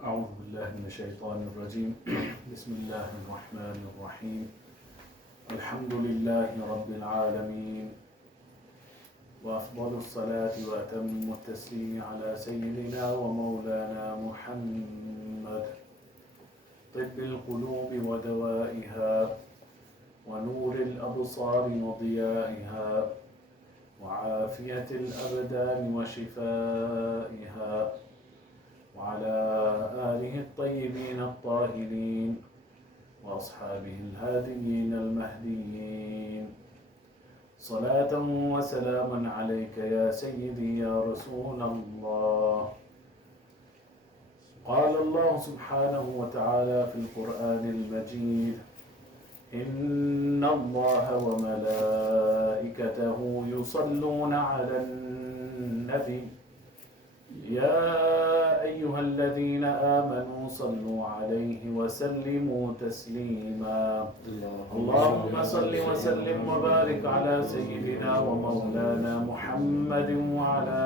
أعوذ بالله من الشيطان الرجيم بسم الله الرحمن الرحيم الحمد لله رب العالمين وأفضل الصلاة وأتم التسليم على سيدنا ومولانا محمد طب القلوب ودوائها ونور الأبصار وضيائها وعافية الأبدان وشفائها وعلى آله الطيبين الطاهرين وأصحابه الهاديين المهديين صلاة وسلاما عليك يا سيدي يا رسول الله. قال الله سبحانه وتعالى في القرآن المجيد إن الله وملائكته يصلون على النبي يا أيها الذين آمنوا صلوا عليه وسلموا تسليما. اللهم صل وسلم وبارك على سيدنا ومولانا محمد وعلى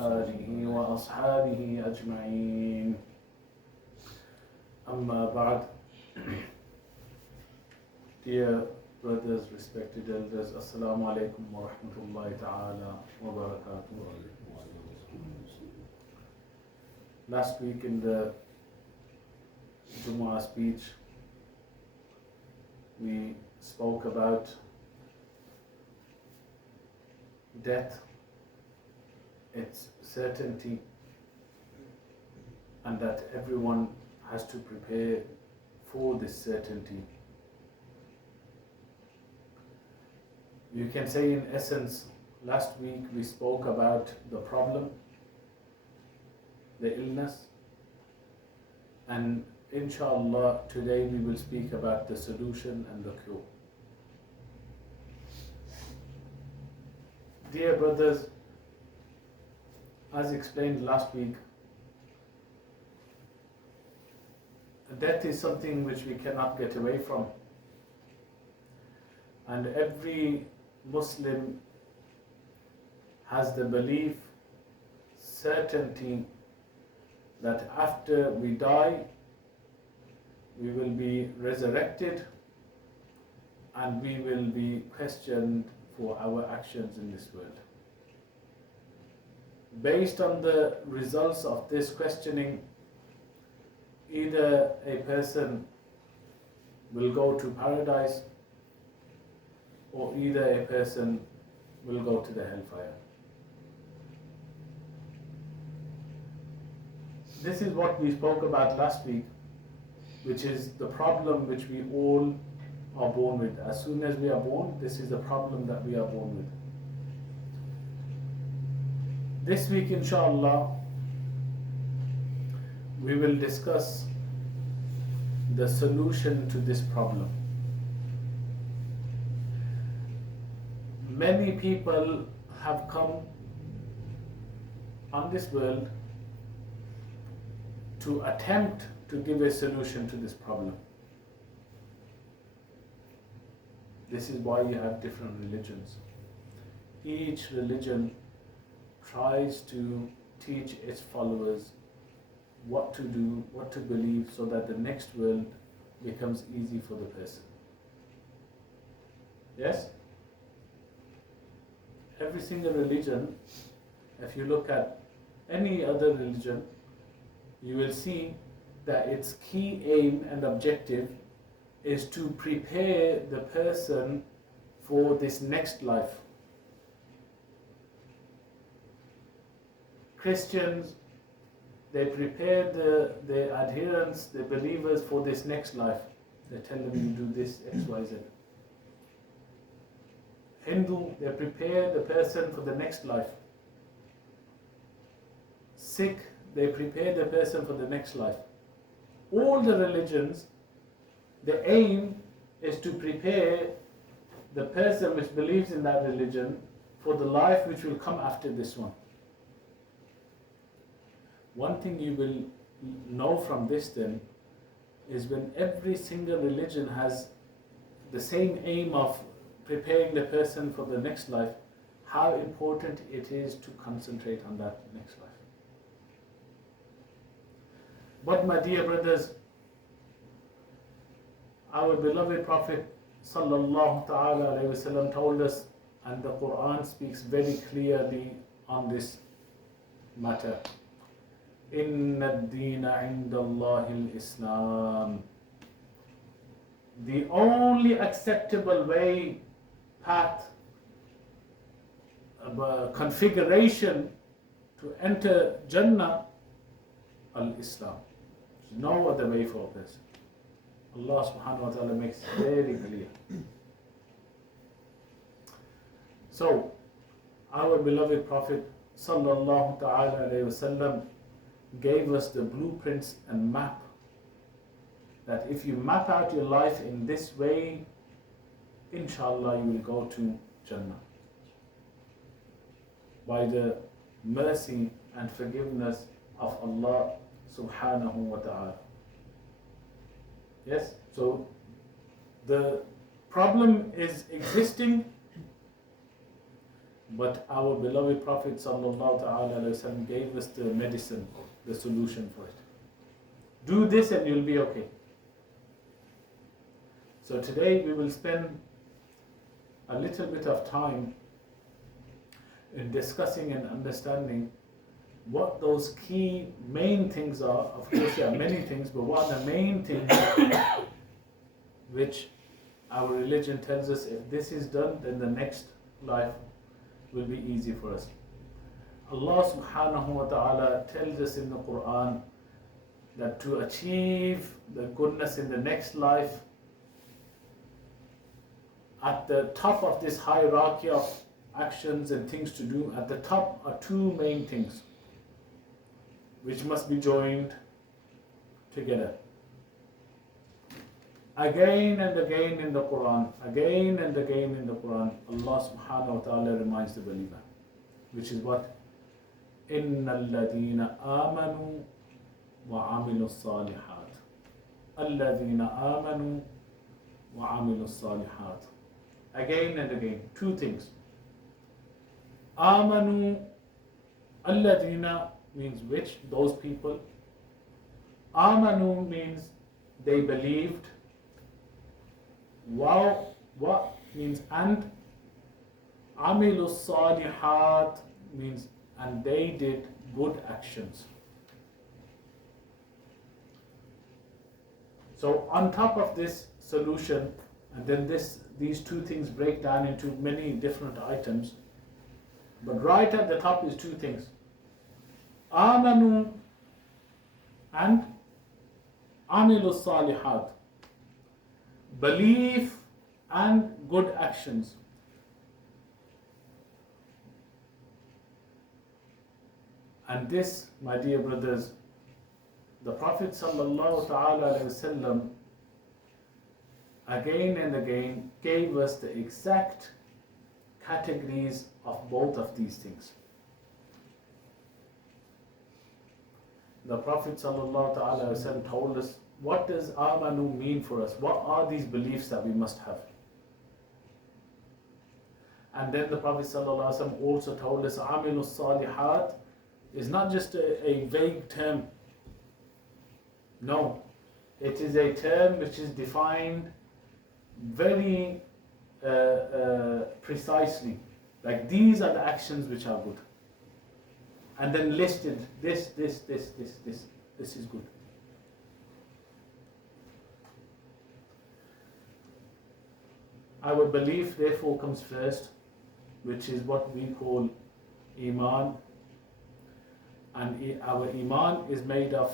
آله وأصحابه أجمعين. أما بعد. Dear brothers, respected elders, Assalamu alaikum wa rahmatullahi ta'ala wa barakatuh. Last week in the Jum'ah speech, we spoke about death, its certainty, and that everyone has to prepare for this certainty. You can say in essence, last week we spoke about the problem, the illness, and inshallah today we will speak about the solution and the cure. Dear brothers, as explained last week, death is something which we cannot get away from, and every Muslim has the belief, certainty that after we die, we will be resurrected and we will be questioned for our actions in this world. Based on the results of this questioning, either a person will go to paradise or either a person will go to the hellfire. This is what we spoke about last week, which is the problem which we all are born with. As soon as we are born, this is the problem that we are born with. This week, inshallah, we will discuss the solution to this problem. Many people have come on this world to attempt to give a solution to this problem. This is why you have different religions. Each religion tries to teach its followers what to do, what to believe, so that the next world becomes easy for the person. Yes? Every single religion, if you look at any other religion, you will see that its key aim and objective is to prepare the person for this next life. Christians, they prepare the adherents, the believers for this next life. They tell them you do this, X, Y, Z. Hindu, they prepare the person for the next life. Sikh, they prepare the person for the next life. All the religions, the aim is to prepare the person which believes in that religion for the life which will come after this one. One thing you will know from this then is when every single religion has the same aim of preparing the person for the next life, how important it is to concentrate on that next life. But my dear brothers, our beloved Prophet sallallahu ta'ala alayhi wasallam told us, and the Quran speaks very clearly on this matter. Inna ad-deena inda Allahi al-Islam. The only acceptable way, path, configuration to enter Jannah, al-Islam. There's no other way for this. Allah subhanahu wa ta'ala makes it very clear. So, our beloved Prophet sallallahu ta'ala alayhi wasallam gave us the blueprints and map that if you map out your life in this way, inshallah you will go to Jannah by the mercy and forgiveness of Allah subhanahu wa ta'ala. Yes, so the problem is existing, but our beloved Prophet sallallahu ta'ala alayhi wasallam gave us the medicine, the solution for it. Do this and you'll be okay. So today we will spend a little bit of time in discussing and understanding what those key main things are. Of course there are many things, but what are the main things which our religion tells us if this is done, then the next life will be easy for us. Allah subhanahu wa ta'ala tells us in the Quran that to achieve the goodness in the next life, at the top of this hierarchy of actions and things to do, at the top are two main things which must be joined together. Again and again in the Quran, again and again in the Quran, Allah subhanahu wa ta'ala reminds the believer, which is what? إِنَّ الَّذِينَ آمَنُوا وَعَمِلُوا الصَّالِحَاتِ الَّذِينَ آمَنُوا وَعَمِلُوا الصَّالِحَاتِ. Again and again, two things. Amanu, alladina means which? Those people. Amanu means they believed. Wow, what means and. Amilu salihat means and they did good actions. So on top of this solution, and then these two things break down into many different items. But right at the top is two things. Amanu and Amilu Salihat. Belief and good actions. And this, my dear brothers, the Prophet sallallahu ta'ala alayhi wasallam again and again gave us the exact categories of both of these things. The Prophet ﷺ told us, what does amanu mean for us? What are these beliefs that we must have? And then the Prophet ﷺ also told us, amilu salihat is not just a vague term. No, it is a term which is defined very precisely. Like these are the actions which are good. And then listed this is good. Our belief therefore comes first, which is what we call Iman. And our Iman is made of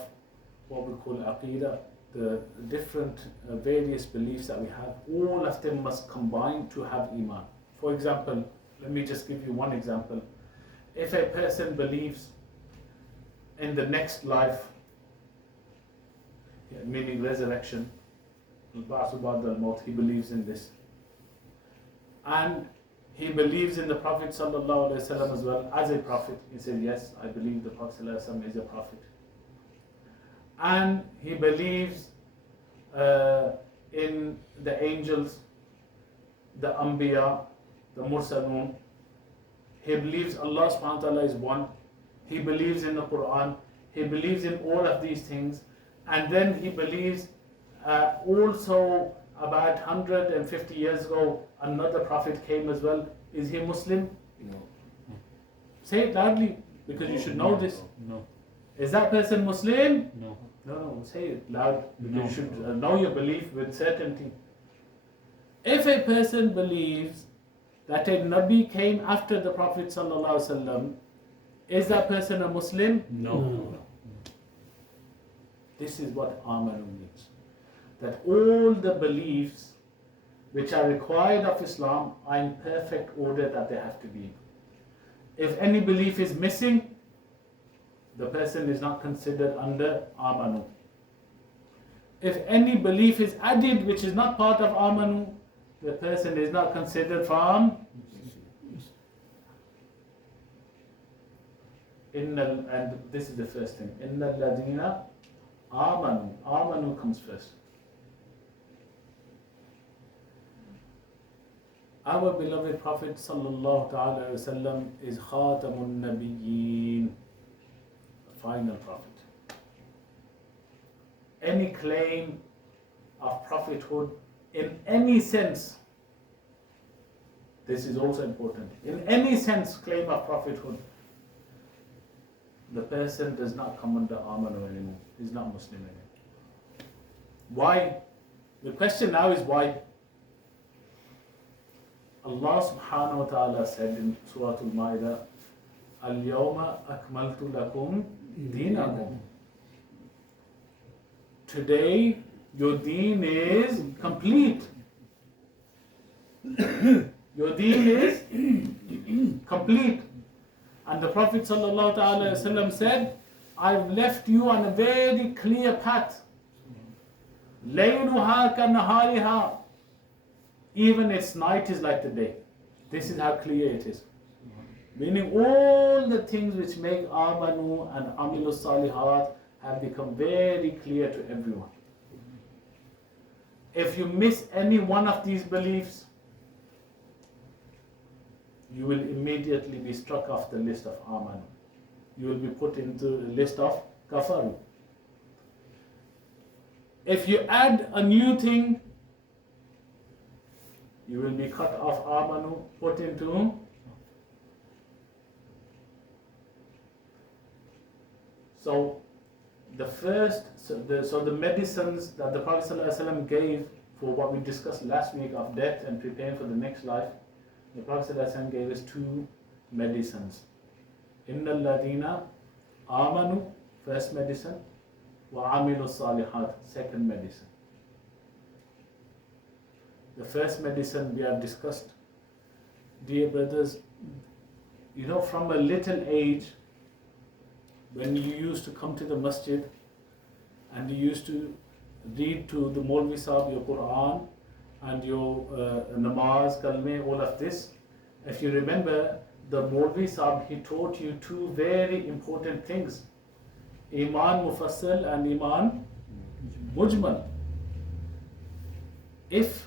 what we call Aqidah, the different various beliefs that we have. All of them must combine to have Iman. For example, let me just give you one example. If a person believes in the next life, meaning resurrection, he believes in this. And he believes in the Prophet ﷺ as well as a prophet. He said, yes, I believe the Prophet ﷺ is a prophet. And he believes in the angels, the Anbiya, the Mursalun. He believes Allah subhanahu wa ta'ala is one. He believes in the Quran. He believes in all of these things. and then he believes also about 150 years ago another prophet came as well, is he Muslim? No. Say it loudly, because you should know this. No. Is that person Muslim? No. No, say it loud, because No. you should know your belief with certainty. If a person believes that a Nabi came after the Prophet ﷺ, is that person a Muslim? No. This is what Amanu means. That all the beliefs which are required of Islam are in perfect order that they have to be. If any belief is missing, the person is not considered under Amanu. If any belief is added which is not part of Amanu, the person is not considered from and this is the first thing. Inna alladhina amanu. Amanu comes first. Our beloved Prophet sallallahu ta'ala wa sallam is khatamun nabiyyin, the final prophet. Any claim of prophethood in any sense, this is also important, in any sense claim of prophethood, the person does not come under Amanu anymore. He's not Muslim anymore. Why? The question now is why? Allah subhanahu wa ta'ala said in Surah Al-Ma'idah, Al-Yawma akmaltu lakum deenakum. Today your deen is complete. Your deen is complete. And the Prophet sallallahu ta'ala wasallam said, I've left you on a very clear path. Layluha ka nahariha. Even its night is like the day. This is how clear it is. Meaning all the things which make Amanu and Amilu Salihat have become very clear to everyone. If you miss any one of these beliefs, you will immediately be struck off the list of Amanu. You will be put into the list of Kafaru. If you add a new thing, you will be cut off Amanu, put into So the medicines that the Prophet ﷺ gave for what we discussed last week of death and preparing for the next life, the Prophet ﷺ gave us two medicines. Inna alladhina amanu, first medicine, wa amilu salihat, second medicine. The first medicine we have discussed. Dear brothers, from a little age, when you used to come to the masjid and you used to read to the Maulvi Sahib your Quran and your namaz, kalme, all of this, if you remember, the Maulvi Sahib, he taught you two very important things: Iman Mufassal and Iman Mujmal. If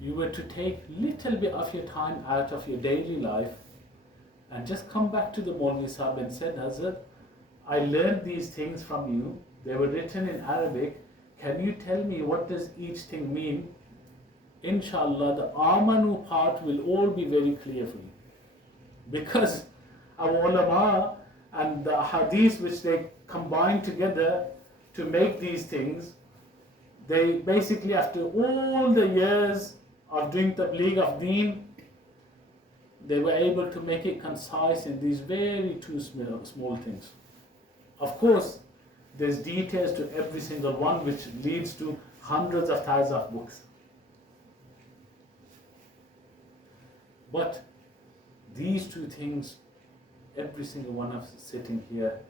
you were to take little bit of your time out of your daily life and just come back to the Maulvi Sahib and said, Hazrat, I learned these things from you. They were written in Arabic. Can you tell me what does each thing mean? Inshallah, the Amanu part will all be very clear for you. Because our ulama and the hadith which they combine together to make these things, they basically, after all the years of doing tabligh of deen, they were able to make it concise in these very two small things. Of course, there's details to every single one which leads to hundreds of thousands of books. But these two things, every single one of us sitting here,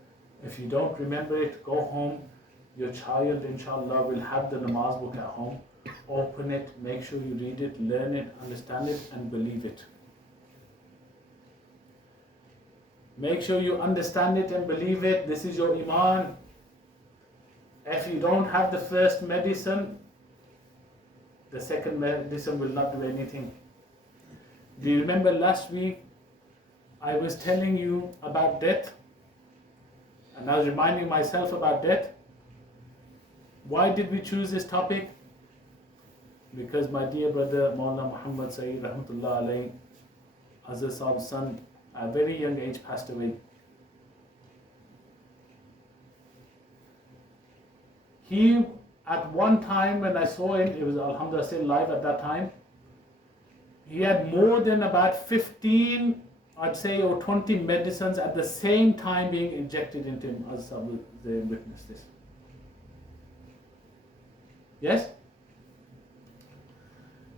if you don't remember it, go home. Your child, inshallah, will have the namaz book at home. Open it, make sure you read it, learn it, understand it, and believe it. Make sure you understand it and believe it. This is your iman. If you don't have the first medicine, the second medicine will not do anything. Do you remember last week I was telling you about death? And I was reminding myself about death. Why did we choose this topic? Because my dear brother Moulaنا Muhammad Saeed Rahmatullah Alayhi, Azhar Sahib's son, at a very young age passed away. He, at one time when I saw him, it was Alhamdulillah still live at that time, he had more than about 15, I'd say, or 20 medicines at the same time being injected into him. As they witnessed this. Yes?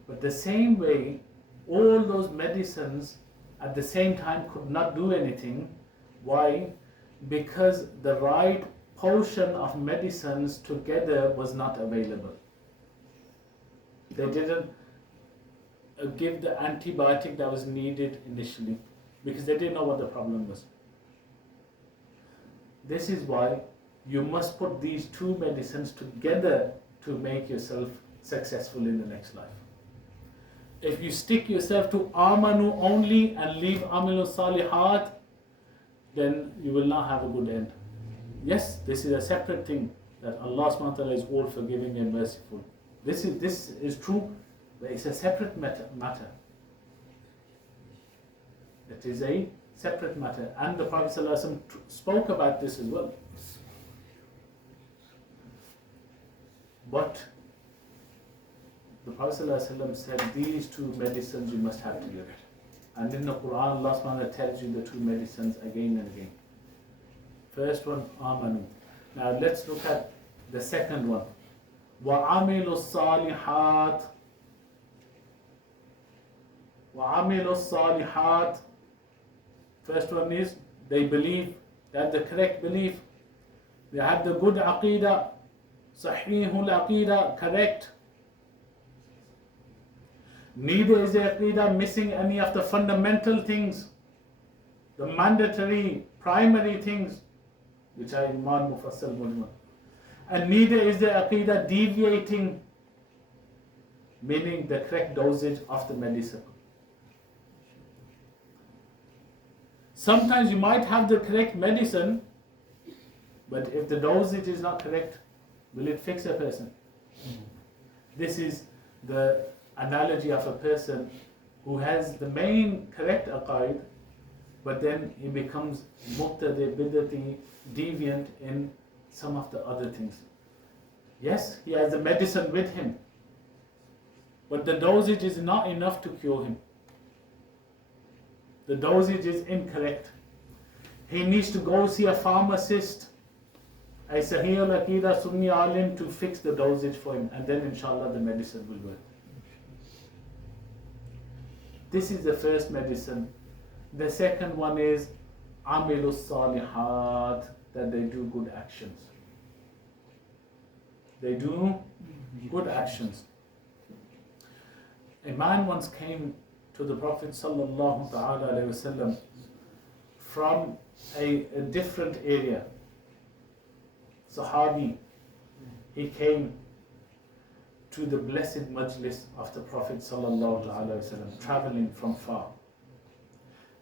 But the same way, all those medicines at the same time could not do anything. Why? Because the right portion of medicines together was not available. They didn't give the antibiotic that was needed initially because they didn't know what the problem was. This is why you must put these two medicines together to make yourself successful in the next life. If you stick yourself to amanu only and leave amilu salihat, then you will not have a good end. Yes, this is a separate thing, that Allah subhanahu wa ta'ala is all forgiving and merciful. This is true, but it's a separate matter. It is a separate matter. And the Prophet sallallahu alaihi wasallam spoke about this as well. But the Prophet ﷺ said these two medicines you must have together. And in the Quran, Allah subhanahu wa ta'ala tells you the two medicines again and again. First one, amanu. Now let's look at the second one. وَعَمِلُوا الصَّالِحَاتِ. وَعَمِلُوا الصَّالِحَاتِ. First one is, they believe, they have the correct belief. They have the good aqidah, sahihul aqidah, correct. Neither is the aqidah missing any of the fundamental things, the mandatory, primary things, which are iman, mufassal, mujmal. And neither is the aqidah deviating, meaning the correct dosage of the medicine. Sometimes you might have the correct medicine, but if the dosage is not correct, will it fix a person? This is the analogy of a person who has the main correct aqaid, but then he becomes muqtadi, bidati, deviant in some of the other things. Yes, he has the medicine with him, but the dosage is not enough to cure him. The dosage is incorrect. He needs to go see a pharmacist, a Sahih al-Aqidah Sunni alim, to fix the dosage for him, and then inshallah the medicine will work. This is the first medicine. The second one is amilu salihat, that they do good actions. They do good actions. A man once came to the Prophet sallallahu ta'ala alayhi wasallam from a different area. Sahabi, he came to the blessed majlis of the Prophet sallallahu alaihi wasallam, traveling from far.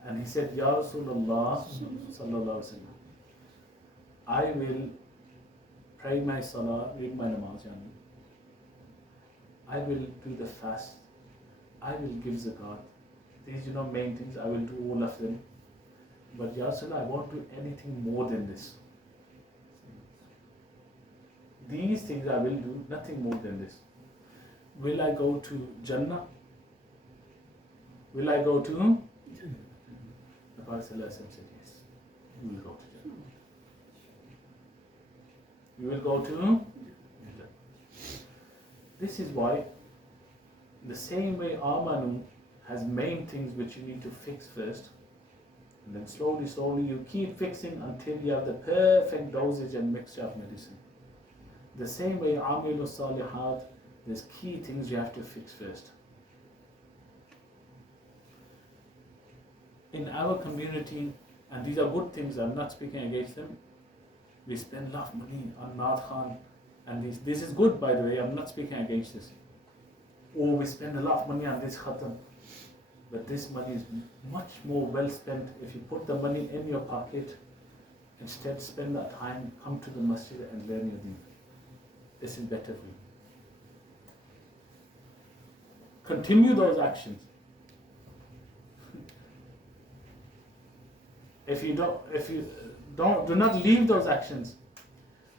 And he said, Ya Rasulullah sallallahu alaihi wasallam, I will pray my salah, read my namaz, I will do the fast, I will give zakat. These main things, I will do all of them. But Ya Rasulullah, I won't do anything more than this. These things I will do, nothing more than this. Will I go to Jannah? Will I go to? The Prophet said yes. You will go to Jannah. You will go to Jannah. This is why, the same way Amanu has main things which you need to fix first, and then slowly you keep fixing until you have the perfect dosage and mixture of medicine. The same way Amilu Salihat, there's key things you have to fix first. In our community, and these are good things, I'm not speaking against them, we spend a lot of money on Naat Khan, and this is good, by the way, I'm not speaking against this. Or we spend a lot of money on this khatam, but this money is much more well spent if you put the money in your pocket, instead spend that time, come to the masjid and learn your deen. this is better for you. Continue those actions. Do not leave those actions.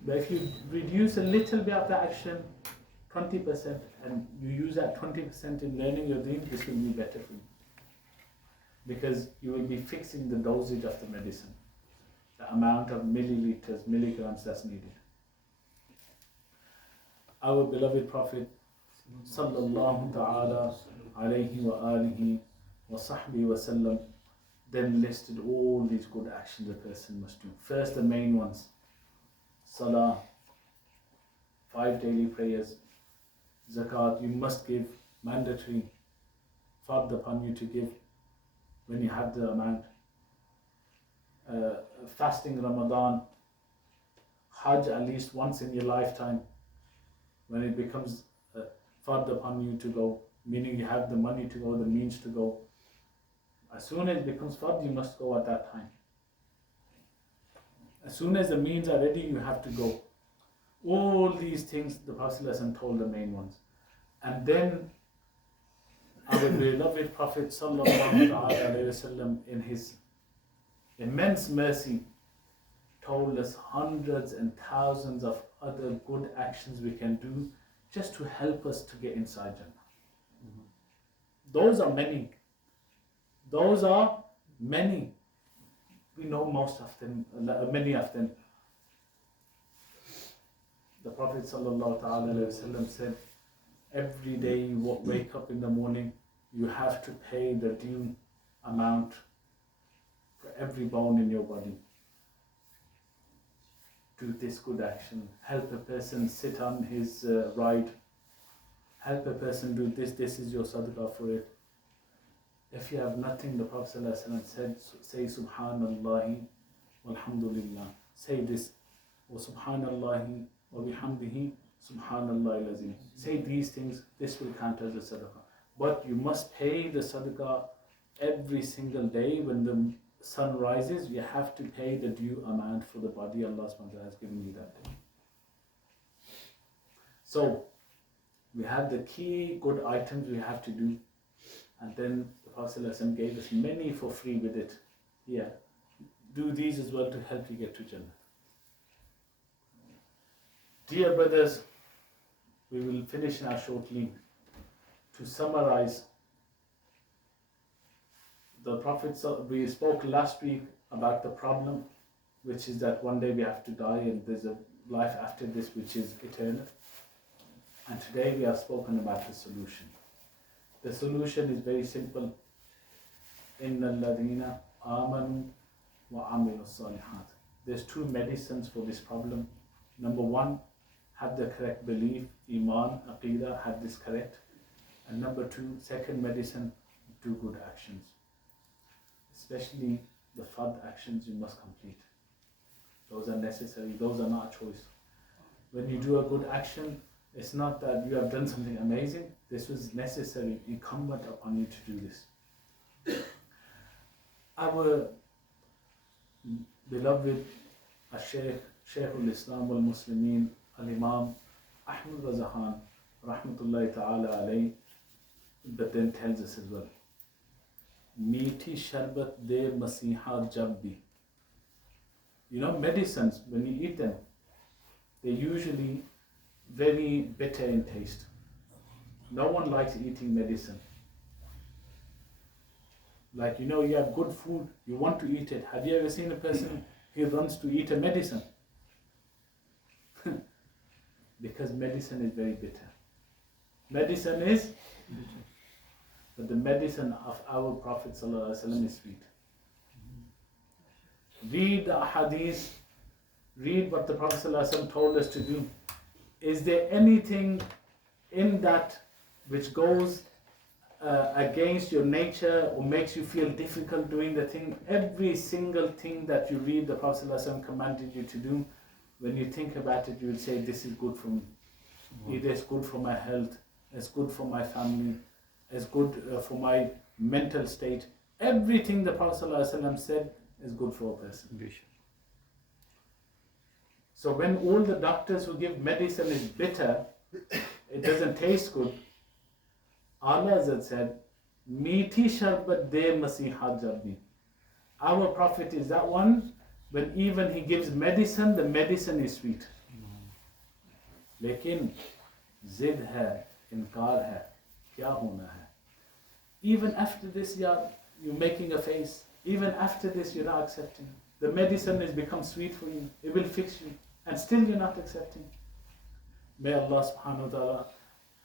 But if you reduce a little bit of the action, 20%, and you use that 20% in learning your deen, this will be better for you. Because you will be fixing the dosage of the medicine, the amount of milliliters, milligrams that's needed. Our beloved Prophet sallallahu ta'ala alayhi wa alihi wa sahbihi wa sallam then listed all these good actions a person must do. First, the main ones: salah, 5 daily prayers; zakat, you must give, mandatory, fard upon you to give when you have the amount; fasting Ramadan; Hajj at least once in your lifetime, when it becomes fard upon you to go, meaning you have the money to go, the means to go. As soon as it becomes fard, you must go at that time. As soon as the means are ready, you have to go. All these things the Prophet ﷺ told the main ones. And then our beloved Prophet ﷺ, in his immense mercy, told us hundreds and thousands of other good actions we can do just to help us to get inside Jannah. Those are many. Those are many. We know most of them, many of them. The Prophet ﷺ said, every day you wake up in the morning, you have to pay the due amount for every bone in your body. Do this good action. Help a person sit on his ride. Help a person do this. This is your sadaqah for it. If you have nothing, the Prophet ﷺ said, say Subhanallah walhamdulillah. Say this, wa Subhanallah wa bihamdihi Subhanallah al-Azim. Say these things, this will count as a sadaqah. But you must pay the sadaqah every single day. When the sun rises, you have to pay the due amount for the body Allah subhanahu wa ta'ala has given you that day. So, we have the key good items we have to do, and then the Prophet ﷺ gave us many for free with it. Yeah, do these as well to help you get to Jannah. Dear brothers, we will finish now shortly. To summarize, the Prophet, we spoke last week about the problem, which is that one day we have to die and there's a life after this which is eternal. And today we have spoken about the solution. The solution is very simple. Inna alladhina amanu wa amilu salihat. There's 2 medicines for this problem. Number 1, have the correct belief, iman, aqidah, have this correct. And number 2, second medicine, do good actions. Especially the fard actions you must complete. Those are necessary, those are not a choice. When you do a good action, it's not that you have done something amazing. This was necessary, incumbent upon you to do this. Our beloved Shaykh al-Islam wal-Muslimin, Al-Imam Ahmad Raza Khan, rahmatullahi ta'ala alayhi, but then tells us as well, Meeti sharbat de masiha jabbi. You know, medicines, when you eat them, they're usually very bitter in taste. No one likes eating medicine. Like, you know, you have good food, you want to eat it. Have you ever seen a person who runs to eat a medicine? Because medicine is very bitter. Medicine is bitter. But the medicine of our Prophet ﷺ is sweet. Read the hadith, read what the Prophet ﷺ told us to do. Is there anything in that which goes against your nature or makes you feel difficult doing the thing? Every single thing that you read the Prophet ﷺ commanded you to do, when you think about it, you will say, this is good for me. Either it's good for my health, it's good for my family, it's good for my mental state. Everything the Prophet ﷺ said is good for a person. So when all the doctors who give medicine is bitter, it doesn't taste good, Allah Azza said, Meeti sharbat de masihat jabdi. Our Prophet is that one, when even he gives medicine, the medicine is sweet. लेकिन जिद है, इनकार है, क्या होना है? Even after this, you're making a face. Even after this, you're not accepting. The medicine has become sweet for you. It will fix you. And still you're not accepting. May Allah subhanahu wa ta'ala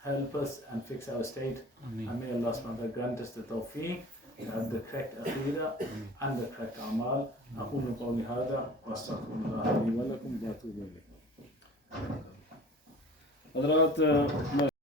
help us and fix our state. Ameen. And may Allah subhanahu wa ta'ala grant us the tawfiq and the correct aqidah and the correct amal. أقول قولي هذا وأستغفر الله لي ولكم وأتوب إليه.